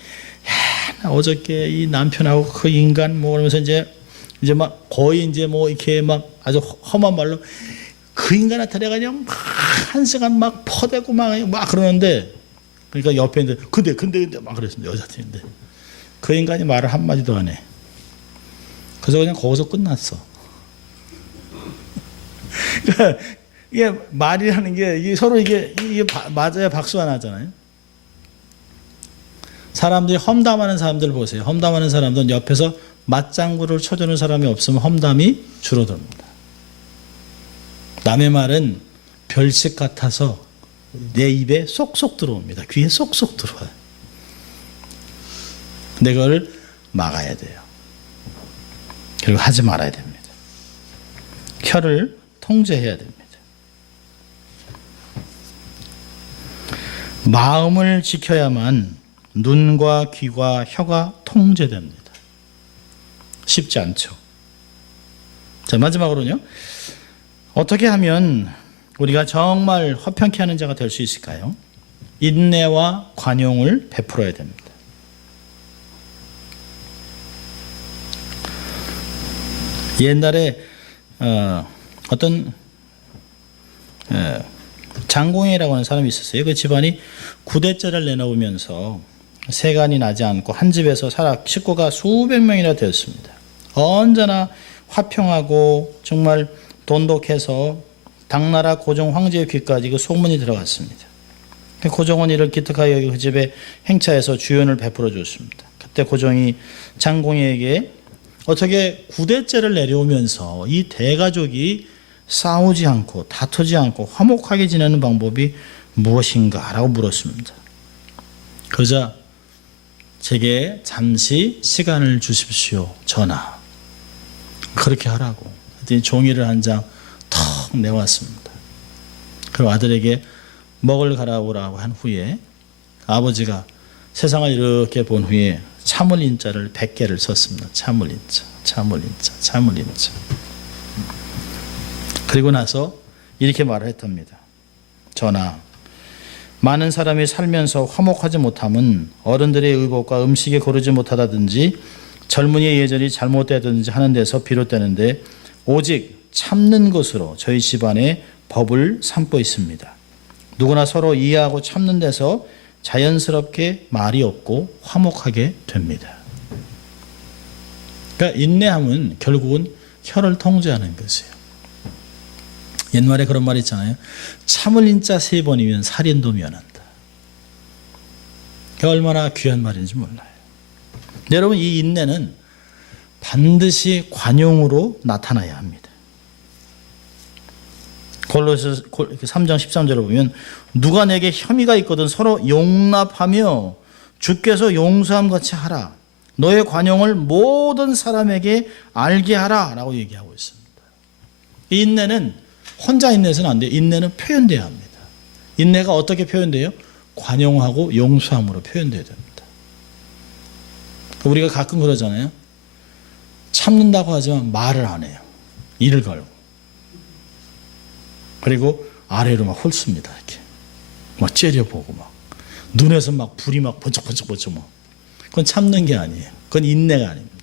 나 어저께 이 남편하고 그 인간 뭐 그러면서 이제 막 거의 이제 뭐 이렇게 막 아주 험한 말로 그 인간한테 내가 그냥 막 한 시간 막 퍼대고 막 그러는데, 그러니까 옆에 있는데 근데 막 그랬습니다. 여자친구인데 그 인간이 말을 한마디도 안 해. 그래서 그냥 거기서 끝났어. 그러니까 이게 말이라는 게 이게 서로 이게 맞아야 박수가 나잖아요. 사람들이 험담하는 사람들 보세요. 험담하는 사람들은 옆에서 맞장구를 쳐주는 사람이 없으면 험담이 줄어듭니다. 남의 말은 별식 같아서 내 입에 쏙쏙 들어옵니다. 귀에 쏙쏙 들어와요. 근데 그걸 막아야 돼요. 그리고 하지 말아야 됩니다. 혀를 통제해야 됩니다. 마음을 지켜야만 눈과 귀와 혀가 통제됩니다. 쉽지 않죠. 자, 마지막으로는요. 어떻게 하면 우리가 정말 화평케 하는 자가 될 수 있을까요? 인내와 관용을 베풀어야 됩니다. 옛날에 어떤 장공이라고 하는 사람이 있었어요. 그 집안이 9대째를 내놓으면서 세간이 나지 않고 한 집에서 식구가 수백 명이나 되었습니다. 언제나 화평하고 정말 돈독해서 당나라 고종 황제의 귀까지 그 소문이 들어갔습니다. 고종은 이를 기특하여 그 집에 행차해서 주연을 베풀어 줬습니다. 그때 고종이 장공에게 어떻게 9대째를 내려오면서 이 대가족이 싸우지 않고 다투지 않고 화목하게 지내는 방법이 무엇인가 라고 물었습니다. 그러자 제게 잠시 시간을 주십시오, 전하. 그렇게 하라고. 그랬더니 종이를 한 장 턱 내왔습니다. 그리고 아들에게 먹을 가라오라고 한 후에 아버지가 세상을 이렇게 본 후에 참을 인자를 100개를 썼습니다. 참을 인자, 참을 인자, 참을 인자. 그리고 나서 이렇게 말을 했답니다. 전하, 많은 사람이 살면서 화목하지 못함은 어른들의 의복과 음식에 고르지 못하다든지 젊은이의 예절이 잘못되든지 하는 데서 비롯되는데 오직 참는 것으로 저희 집안에 법을 삼고 있습니다. 누구나 서로 이해하고 참는 데서 자연스럽게 말이 없고 화목하게 됩니다. 그러니까 인내함은 결국은 혀를 통제하는 것이에요. 옛말에 그런 말 있잖아요. 참을 인자 3번이면 살인도 면한다. 그게 얼마나 귀한 말인지 몰라요. 여러분, 이 인내는 반드시 관용으로 나타나야 합니다. 골로새 3장 13절을 보면 누가 내게 혐의가 있거든 서로 용납하며 주께서 용서함 같이 하라. 너의 관용을 모든 사람에게 알게 하라 라고 얘기하고 있습니다. 이 인내는 혼자 인내해서는 안 돼요. 인내는 표현돼야 합니다. 인내가 어떻게 표현돼요? 관용하고 용서함으로 표현돼야 됩니다. 우리가 가끔 그러잖아요. 참는다고 하지만 말을 안 해요. 이를 걸고. 그리고 아래로 막 훑습니다. 이렇게. 막 째려보고 막. 눈에서 막 불이 막 번쩍번쩍 막. 그건 참는 게 아니에요. 그건 인내가 아닙니다.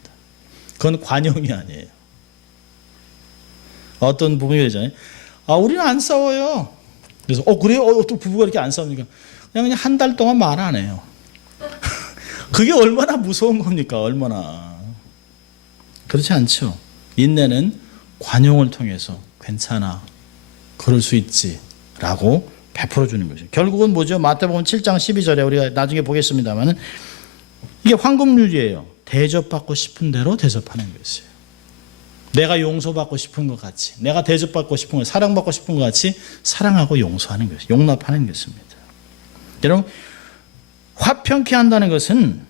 그건 관용이 아니에요. 어떤 부분이 그러잖아요. 우리는 안 싸워요. 그래서 그래요? 또 부부가 이렇게 안 싸웁니까? 그냥 한 달 동안 말 안 해요. 그게 얼마나 무서운 겁니까? 얼마나. 그렇지 않죠. 인내는 관용을 통해서 괜찮아. 그럴 수 있지. 라고 베풀어 주는 것이죠. 결국은 뭐죠? 마태복음 7장 12절에 우리가 나중에 보겠습니다만 이게 황금률이에요. 대접받고 싶은 대로 대접하는 것이에요. 내가 용서받고 싶은 것 같이, 내가 대접받고 싶은 것, 사랑받고 싶은 것 같이 사랑하고 용서하는 것이, 용납하는 것입니다. 여러분, 화평케 한다는 것은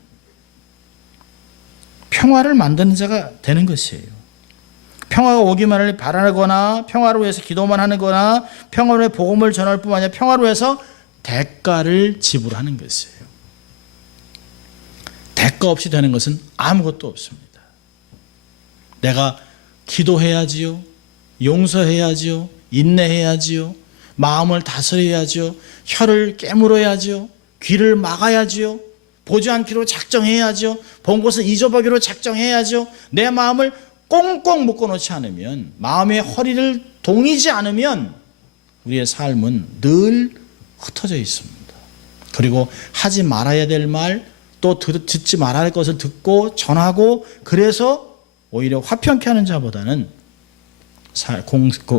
평화를 만드는 자가 되는 것이에요. 평화가 오기만을 바라거나 평화를 위해서 기도만 하는 거나 평화를 위해 복음을 전할 뿐만 아니라 평화를 위해서 대가를 지불하는 것이에요. 대가 없이 되는 것은 아무것도 없습니다. 내가 기도해야지요. 용서해야지요. 인내해야지요. 마음을 다스려야지요. 혀를 깨물어야지요. 귀를 막아야지요. 보지 않기로 작정해야죠. 본 것을 잊어보기로 작정해야죠. 내 마음을 꽁꽁 묶어놓지 않으면, 마음의 허리를 동이지 않으면 우리의 삶은 늘 흩어져 있습니다. 그리고 하지 말아야 될 말, 또 듣지 말아야 할 것을 듣고 전하고, 그래서 오히려 화평케 하는 자보다는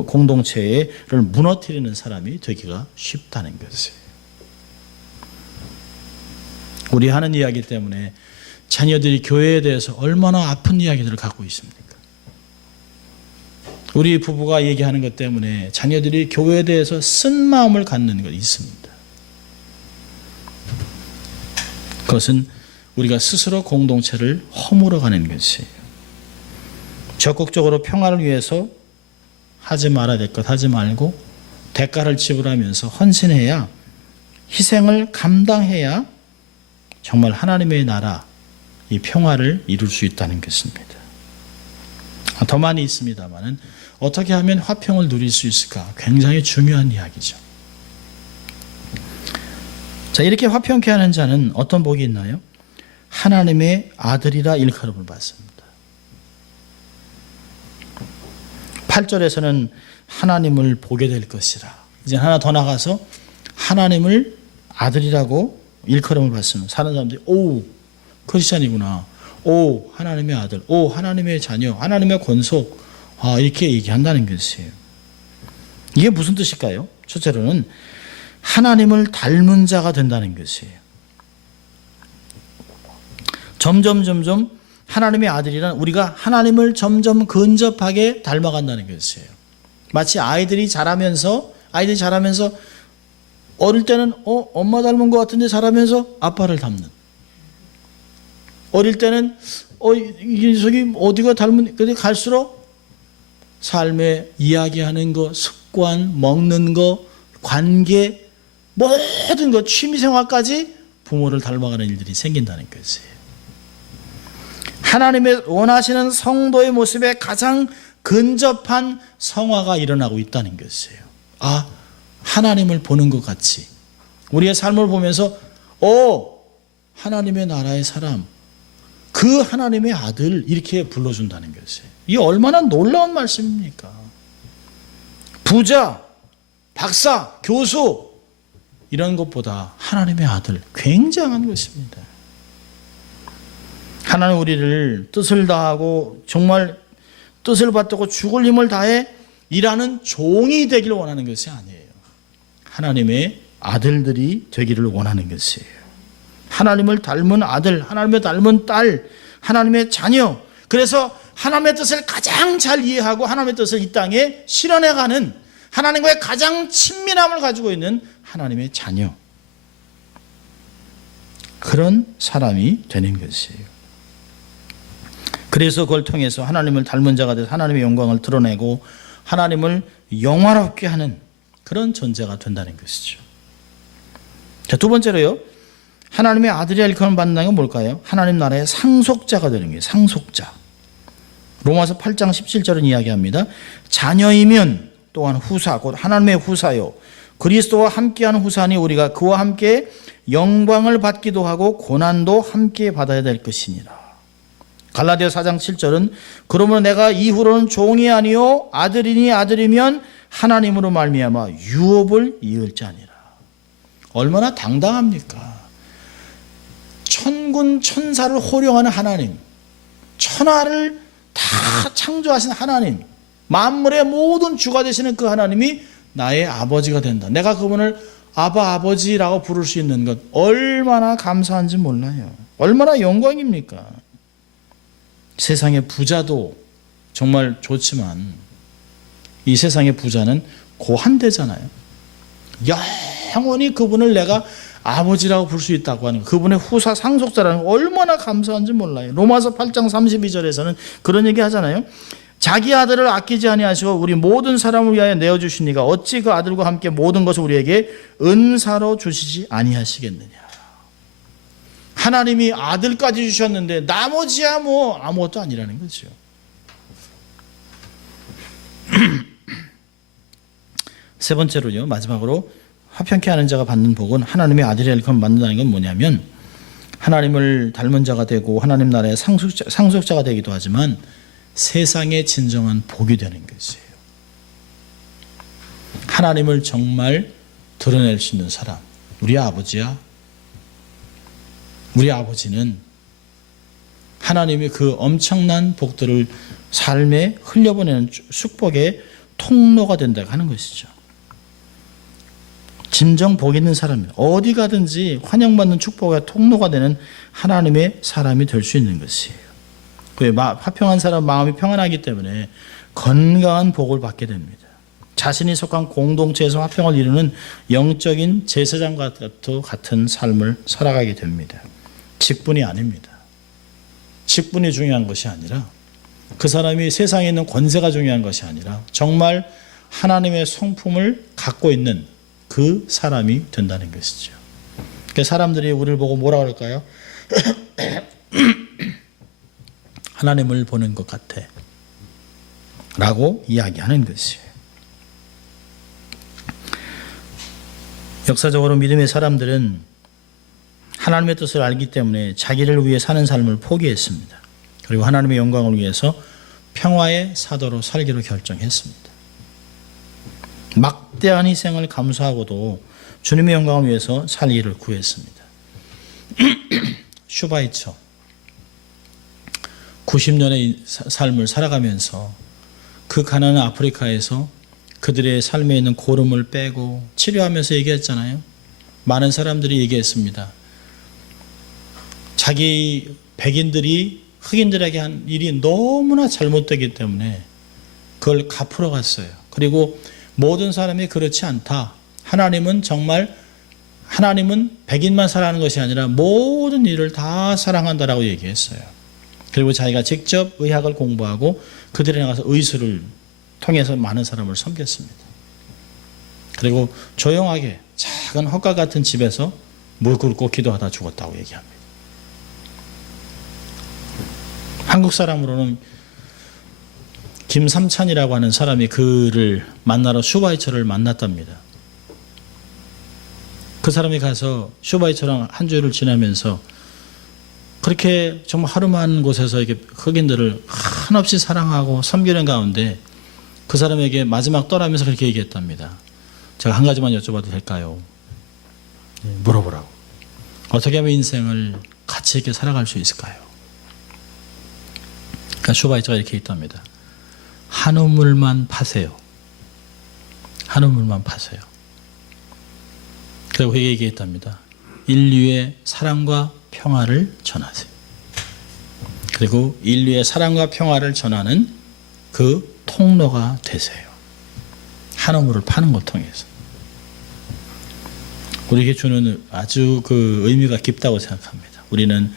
공동체를 무너뜨리는 사람이 되기가 쉽다는 것이에요. 우리 하는 이야기 때문에 자녀들이 교회에 대해서 얼마나 아픈 이야기들을 갖고 있습니까? 우리 부부가 얘기하는 것 때문에 자녀들이 교회에 대해서 쓴 마음을 갖는 것이 있습니다. 그것은 우리가 스스로 공동체를 허물어가는 것이에요. 적극적으로 평화를 위해서 하지 말아야 될 것 하지 말고 대가를 지불하면서 헌신해야, 희생을 감당해야 정말 하나님의 나라, 이 평화를 이룰 수 있다는 것입니다. 더 많이 있습니다만은 어떻게 하면 화평을 누릴 수 있을까? 굉장히 중요한 이야기죠. 자, 이렇게 화평케 하는 자는 어떤 복이 있나요? 하나님의 아들이라 일컬음을 받습니다. 8절에서는 하나님을 보게 될 것이라. 이제 하나 더 나가서 하나님을 아들이라고 일컬음을 받습니다. 사는 사람들이 오, 크리스찬이구나. 오, 하나님의 아들. 오, 하나님의 자녀. 하나님의 권속. 이렇게 얘기한다는 것이에요. 이게 무슨 뜻일까요? 첫째로는 하나님을 닮은 자가 된다는 것이에요. 점점 하나님의 아들이란 우리가 하나님을 점점 근접하게 닮아간다는 것이에요. 마치 아이들이 자라면서 어릴 때는 엄마 닮은 것 같은데 자라면서 아빠를 닮는. 어릴 때는 이 녀석이 어디가 닮은. 근데 갈수록 삶에 이야기하는 거, 습관, 먹는 거, 관계, 모든 것, 취미생활까지 부모를 닮아가는 일들이 생긴다는 것이에요. 하나님의 원하시는 성도의 모습에 가장 근접한 성화가 일어나고 있다는 것이에요. 아, 하나님을 보는 것 같이 우리의 삶을 보면서 하나님의 나라의 사람, 그 하나님의 아들 이렇게 불러준다는 것이에요. 이게 얼마나 놀라운 말씀입니까? 부자, 박사, 교수 이런 것보다 하나님의 아들 굉장한 것입니다. 하나님 우리를 뜻을 다하고 정말 뜻을 받들고 죽을 힘을 다해 일하는 종이 되기를 원하는 것이 아니에요. 하나님의 아들들이 되기를 원하는 것이에요. 하나님을 닮은 아들, 하나님을 닮은 딸, 하나님의 자녀. 그래서 하나님의 뜻을 가장 잘 이해하고 하나님의 뜻을 이 땅에 실현해가는 하나님과의 가장 친밀함을 가지고 있는 하나님의 자녀. 그런 사람이 되는 것이에요. 그래서 그걸 통해서 하나님을 닮은 자가 돼서 하나님의 영광을 드러내고 하나님을 영화롭게 하는 그런 존재가 된다는 것이죠. 자, 두 번째로요. 하나님의 아들이 일컬음 받는다는 건 뭘까요? 하나님 나라의 상속자가 되는 거예요. 상속자. 로마서 8장 17절은 이야기합니다. 자녀이면 또한 후사, 곧 하나님의 후사요. 그리스도와 함께하는 후사니 우리가 그와 함께 영광을 받기도 하고 고난도 함께 받아야 될 것이니라. 갈라디아 4장 7절은 그러므로 내가 이후로는 종이 아니요 아들이니 아들이면 하나님으로 말미암아 유업을 이을 자니라. 얼마나 당당합니까? 천군 천사를 호령하는 하나님, 천하를 다 창조하신 하나님, 만물의 모든 주가 되시는 그 하나님이 나의 아버지가 된다. 내가 그분을 아버지라고 부를 수 있는 것 얼마나 감사한지 몰라요. 얼마나 영광입니까? 세상의 부자도 정말 좋지만 이 세상의 부자는 고한대잖아요. 영원히 그분을 내가 아버지라고 부를 수 있다고 하는 거, 그분의 후사 상속자라는 거 얼마나 감사한지 몰라요. 로마서 8장 32절에서는 그런 얘기 하잖아요. 자기 아들을 아끼지 아니하시고 우리 모든 사람을 위하여 내어주시니가 어찌 그 아들과 함께 모든 것을 우리에게 은사로 주시지 아니하시겠느냐. 하나님이 아들까지 주셨는데 나머지야 뭐 아무것도 아니라는 거죠. 세 번째로요, 마지막으로 화평케 하는 자가 받는 복은 하나님의 아들의 일컬음을 받는다는 건 뭐냐면 하나님을 닮은 자가 되고 하나님 나라의 상속자가 되기도 하지만 세상의 진정한 복이 되는 것이에요. 하나님을 정말 드러낼 수 있는 사람. 우리 아버지야. 우리 아버지는 하나님의 그 엄청난 복들을 삶에 흘려보내는 축복의 통로가 된다고 하는 것이죠. 진정 복 있는 사람이에요. 어디 가든지 환영받는 축복의 통로가 되는 하나님의 사람이 될 수 있는 것이에요. 화평한 사람 마음이 평안하기 때문에 건강한 복을 받게 됩니다. 자신이 속한 공동체에서 화평을 이루는 영적인 제사장과 같은 삶을 살아가게 됩니다. 직분이 아닙니다. 직분이 중요한 것이 아니라 그 사람이 세상에 있는 권세가 중요한 것이 아니라 정말 하나님의 성품을 갖고 있는 그 사람이 된다는 것이죠. 그러니까 사람들이 우리를 보고 뭐라 그럴까요? 하나님을 보는 것 같아 라고 이야기하는 것이에요. 역사적으로 믿음의 사람들은 하나님의 뜻을 알기 때문에 자기를 위해 사는 삶을 포기했습니다. 그리고 하나님의 영광을 위해서 평화의 사도로 살기로 결정했습니다. 막대한 희생을 감수하고도 주님의 영광을 위해서 살기를 구했습니다. 슈바이처 90년의 삶을 살아가면서 그 가난한 아프리카에서 그들의 삶에 있는 고름을 빼고 치료하면서 얘기했잖아요. 많은 사람들이 얘기했습니다. 자기 백인들이 흑인들에게 한 일이 너무나 잘못되기 때문에 그걸 갚으러 갔어요. 그리고 모든 사람이 그렇지 않다. 하나님은 백인만 사랑하는 것이 아니라 모든 일을 다 사랑한다라고 얘기했어요. 그리고 자기가 직접 의학을 공부하고 그들에 나가서 의술을 통해서 많은 사람을 섬겼습니다. 그리고 조용하게 작은 헛과 같은 집에서 무릎 꿇고 기도하다 죽었다고 얘기합니다. 한국 사람으로는 김삼찬이라고 하는 사람이 그를 만나러 슈바이처를 만났답니다. 그 사람이 가서 슈바이처랑 한 주일을 지나면서 그렇게 정말 하루만 곳에서 이렇게 흑인들을 한없이 사랑하고 섬기는 가운데 그 사람에게 마지막 떠나면서 그렇게 얘기했답니다. 제가 한 가지만 여쭤봐도 될까요? 물어보라고. 어떻게 하면 인생을 가치 있게 살아갈 수 있을까요? 그러니까 슈바이처가 이렇게 있답니다. 한 우물만 파세요. 한 우물만 파세요. 그리고 그게 얘기했답니다. 인류의 사랑과 평화를 전하세요. 그리고 인류의 사랑과 평화를 전하는 그 통로가 되세요. 한 우물을 파는 것 통해서. 우리에게 주는 아주 그 의미가 깊다고 생각합니다. 우리는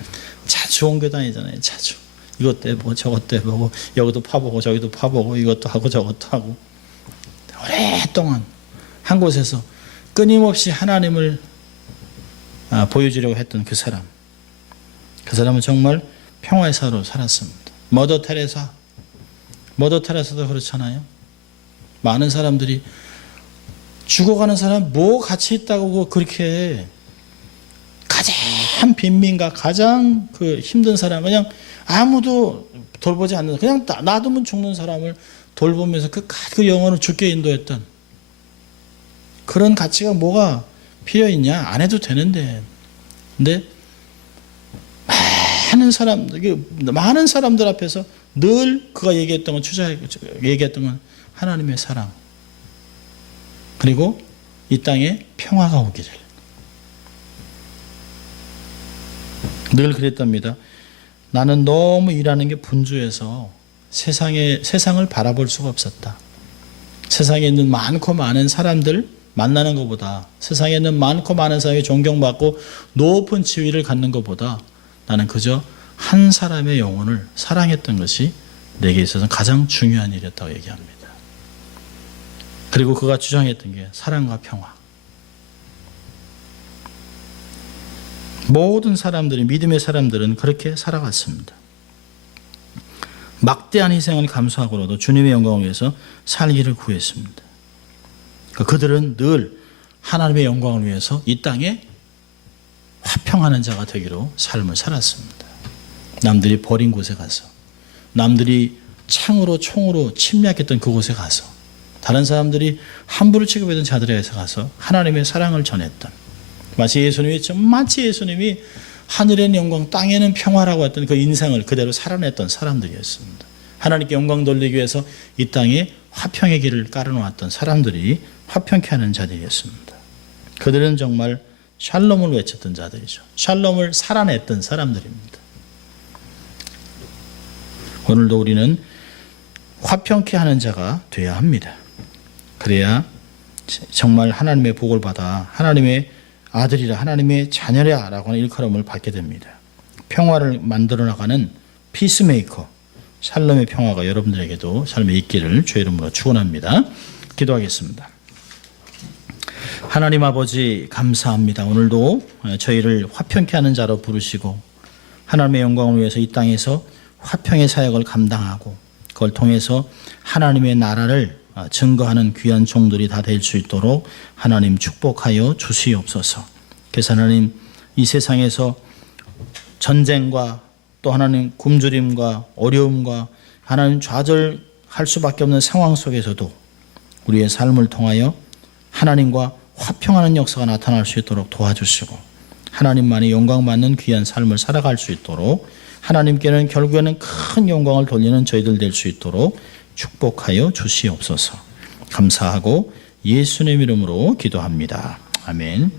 자주 옮겨 다니잖아요. 자주. 이것도 해보고 저것도 해보고 여기도 파보고 저기도 파보고 이것도 하고 저것도 하고 오랫동안 한 곳에서 끊임없이 하나님을 보여주려고 했던 그 사람. 그 사람은 정말 평화의 사로 살았습니다. 머더 테레사도 그렇잖아요. 많은 사람들이 죽어가는 사람 뭐 가치 있다고 그렇게 가장 빈민가 가장 그 힘든 사람 그냥 아무도 돌보지 않는 그냥 놔두면 죽는 사람을 돌보면서 그 영혼을 죽게 인도했던 그런 가치가 뭐가 필요 있냐? 안 해도 되는데. 근데 많은 사람들 앞에서 늘 그가 얘기했던 건 하나님의 사랑. 그리고 이 땅에 평화가 오기를. 늘 그랬답니다. 나는 너무 일하는 게 분주해서 세상을 바라볼 수가 없었다. 세상에 있는 많고 많은 사람들 만나는 것보다 세상에 있는 많고 많은 사람이 존경받고 높은 지위를 갖는 것보다 나는 그저 한 사람의 영혼을 사랑했던 것이 내게 있어서는 가장 중요한 일이었다고 얘기합니다. 그리고 그가 주장했던 게 사랑과 평화. 모든 사람들이 믿음의 사람들은 그렇게 살아갔습니다. 막대한 희생을 감수하고라도 주님의 영광을 위해서 살기를 구했습니다. 그들은 늘 하나님의 영광을 위해서 이 땅에 화평하는 자가 되기로 삶을 살았습니다. 남들이 버린 곳에 가서 남들이 창으로 총으로 침략했던 그곳에 가서 다른 사람들이 함부로 취급했던 자들에 가서 하나님의 사랑을 전했던 마치 예수님이 하늘에는 영광 땅에는 평화라고 했던 그 인생을 그대로 살아냈던 사람들이었습니다. 하나님께 영광 돌리기 위해서 이 땅에 화평의 길을 깔아놓았던 사람들이 화평케 하는 자들이었습니다. 그들은 정말 샬롬을 외쳤던 자들이죠. 샬롬을 살아냈던 사람들입니다. 오늘도 우리는 화평케 하는 자가 되어야 합니다. 그래야 정말 하나님의 복을 받아 하나님의 아들이라 하나님의 자녀라 라고 하는 일컬음을 받게 됩니다. 평화를 만들어 나가는 피스메이커 샬롬의 평화가 여러분들에게도 삶에 있기를 주의 이름으로 축원합니다. 기도하겠습니다. 하나님 아버지 감사합니다. 오늘도 저희를 화평케 하는 자로 부르시고 하나님의 영광을 위해서 이 땅에서 화평의 사역을 감당하고 그걸 통해서 하나님의 나라를 증거하는 귀한 종들이 다 될 수 있도록 하나님 축복하여 주시옵소서. 그래서 하나님 이 세상에서 전쟁과 또 하나님 굶주림과 어려움과 하나님 좌절할 수밖에 없는 상황 속에서도 우리의 삶을 통하여 하나님과 화평하는 역사가 나타날 수 있도록 도와주시고 하나님만이 영광받는 귀한 삶을 살아갈 수 있도록 하나님께는 결국에는 큰 영광을 돌리는 저희들 될 수 있도록 축복하여 주시옵소서. 감사하고 예수님 이름으로 기도합니다. 아멘.